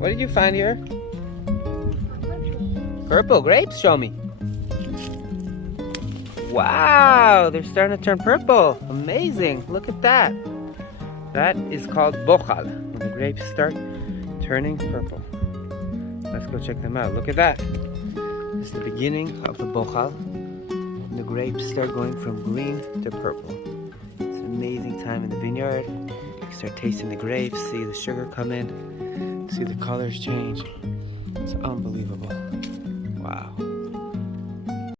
What did you find here? Purple grapes? Show me. Wow, they're starting to turn purple. Amazing. Look at that. That is called bochal, when the grapes start turning purple. Let's go check them out. Look at that. This is the beginning of the bochal. And the grapes start going from green to purple. It's an amazing time in the vineyard. You start tasting the grapes, see the sugar come in, see the colors change. It's unbelievable. Wow.